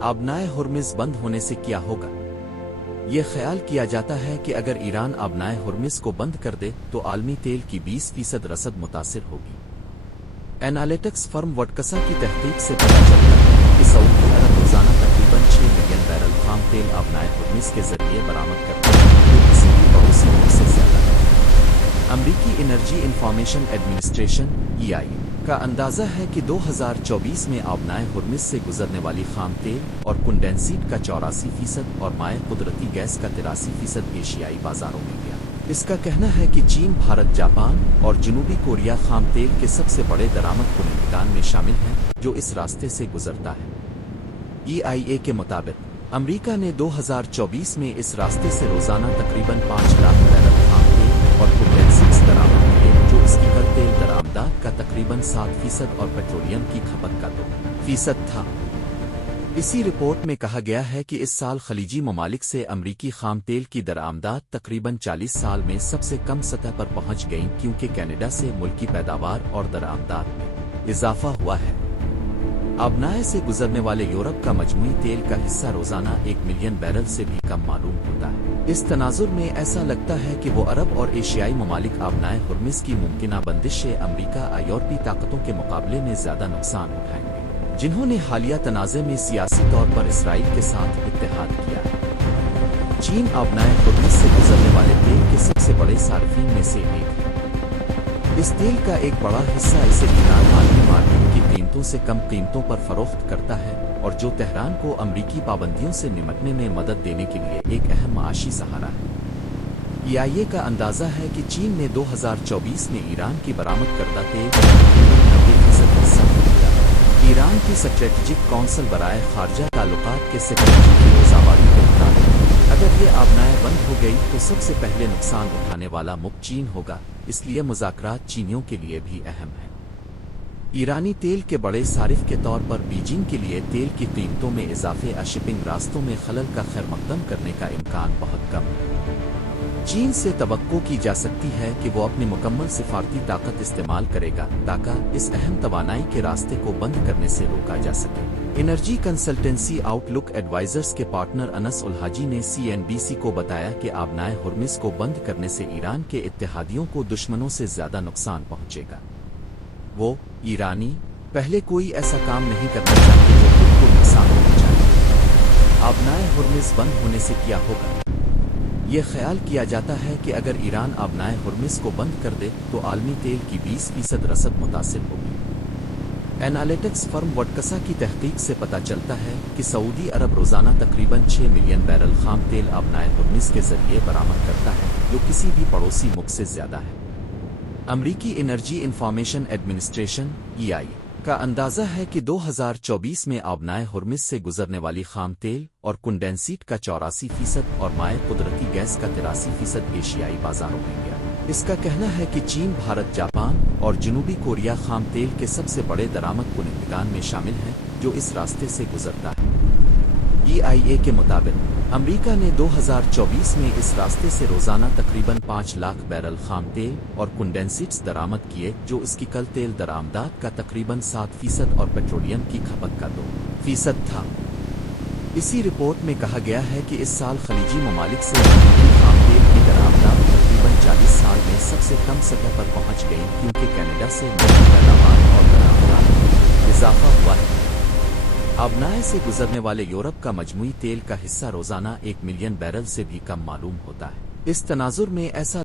आबनाए Hormuz बंद होने से क्या होगा? ये ख्याल किया जाता है कि अगर ईरान आबनाए हुर्मुज़ को बंद कर दे तो आलमी तेल की 20% रसद मुतासिर होगी। एनालिटिक्स फर्म वटकसा की तहकीक से पता चलता है कि सऊदी अरब रोजाना तकरीबन 6 मिलियन बैरल खाम तेल आबनाए हुर्मुज़ के जरिए बरामद करता है, जो किसी भी पड़ोसी मुल्क से ज्यादा है। अमरीकी एनर्जी इंफॉर्मेशन एडमिनिस्ट्रेशन (EIA) का अंदाजा है कि 2024 में आबनाए हुर्मुज़ से गुजरने वाली खाम तेल और कंडेंसेट का 84% और माए कुदरती गैस का 83% एशियाई बाजारों में गया। इसका कहना है कि चीन, भारत, जापान और जनूबी कोरिया खाम तेल के सबसे बड़े दरामद कुनंदगान में शामिल हैं जो इस रास्ते से गुजरता है। EIA के मुताबिक अमरीका ने 2024 में इस रास्ते से रोजाना तकरीबन 5 लाख बैरल खाम तेल और कंडेंसेट्स दरामद किए, जो इसकी कल तेल दरामदात का तकरीबन 7% और पेट्रोलियम की खपत का 2% था। इसी रिपोर्ट में कहा गया है कि इस साल खलीजी ममालिक से अमरीकी खाम तेल की दरामदात तकरीबन 40 साल में सबसे कम सतह पर पहुंच गई, क्योंकि कनाडा से मुल्की पैदावार और दरामदात में इजाफा हुआ है। आबनाए से गुजरने वाले यूरोप का मजमूई तेल का हिस्सा रोजाना 1 मिलियन बैरल से भी कम मालूम होता है। इस तनाजुर में ऐसा लगता है कि वो अरब और एशियाई ममालिक आबनाए हुर्मुज़ की मुमकिना बंदिश से अमरीका यूरोपी ताकतों के मुकाबले में ज्यादा नुकसान उठाएंगे, जिन्होंने हालिया तनाज़े में सियासी तौर पर इसराइल के साथ इत्तेहाद किया है। चीन आबनाए हुर्मुज़ से गुजरने वाले तेल के सबसे बड़े सार्फिन में से एक है। इस तेल का एक बड़ा हिस्सा इसे ईरान आलमी मार्केट की कीमतों से कम कीमतों पर फरोख्त करता है, और जो तेहरान को अमरीकी पाबंदियों से निपटने में मदद देने के लिए एक अहम माशी सहारा है। EIA का अंदाजा है कि चीन ने 2024 में ईरान की बरामद करदा तेल का 90% हिस्सा खरीदा है। ईरान की स्ट्रेटेजिक काउंसिल बराए खारजा ताल्लुकात के सेक्रेटरी फिरोज आबादी के मुताबिक अगर ये आबनाएं बंद हो गई तो सबसे पहले नुकसान उठाने वाला मुल्क चीन होगा, इसलिए मुज़ाकरात चीनियों के लिए भी अहम है। ईरानी तेल के बड़े सारिफ के तौर पर बीजिंग के लिए तेल की कीमतों में इजाफे और शिपिंग रास्तों में खलल का खैर मकदम करने का इम्कान बहुत कम है। चीन से तवक्को की जा सकती है कि वो अपनी मुकम्मल सिफारती ताकत इस्तेमाल करेगा ताकि इस अहम तवानाई के रास्ते को बंद करने से रोका जा सके। एनर्जी कंसल्टेंसी आउटलुक एडवाइजर्स के पार्टनर अनस उल हाजी ने CNBC को बताया कि आबनाए हुर्मुज़ को बंद करने से ईरान के इत्तेहादियों को दुश्मनों से ज्यादा नुकसान पहुंचेगा। वो ईरानी पहले कोई ऐसा काम नहीं करना चाहते जो खुद को नुकसान पहुंचाए। आबनाए हुर्मुज़ बंद होने से क्या होगा? ये ख्याल किया जाता है कि अगर ईरान आबनाए हुर्मुज़ को बंद कर दे तो आलमी तेल की 20% रसद मुतासिर होगी। एनालिटिक्स फर्म वटकसा की तहकीक से पता चलता है कि सऊदी अरब रोजाना तकरीबन 6 मिलियन बैरल खाम तेल आबनाए हुर्मुज़ के जरिए बरामद करता है, जो किसी भी पड़ोसी मुल्क से ज्यादा है। अमरीकी एनर्जी इंफॉर्मेशन एडमिनिस्ट्रेशन (EIA) का अंदाजा है कि 2024 में आबनाए हुर्मुज़ से गुजरने वाली खाम तेल और कंडेंसेट का 84% और माए कुदरती गैस का 83% एशियाई बाजारों में गया। इसका कहना है कि चीन, भारत, जापान और जनूबी कोरिया खाम तेल के सबसे बड़े दरामद कुनंदगान में शामिल हैं जो इस रास्ते से गुजरता है। EIA के मुताबिक अमरीका ने 2024 में इस रास्ते से रोजाना तकरीबन 5 लाख बैरल खाम तेल और कंडेंसेट्स दरामद किए, जो इसकी कल तेल दरामदात का तकरीबन 7% और पेट्रोलियम की खपत का 2% था। इसी रिपोर्ट में कहा गया है कि इस साल खलीजी ममालिक से अमरीकी खाम तेल की दरामदात तकरीबन 40 साल में सबसे कम सतह पर पहुंच गई, क्योंकि कनाडा से मुल्की पैदावार और दरामदात में इजाफा हुआ है। आबनाए से गुजरने वाले यूरोप का मजमूई तेल का हिस्सा रोजाना 1 मिलियन बैरल से भी कम मालूम होता है। इस तनाजुर में ऐसा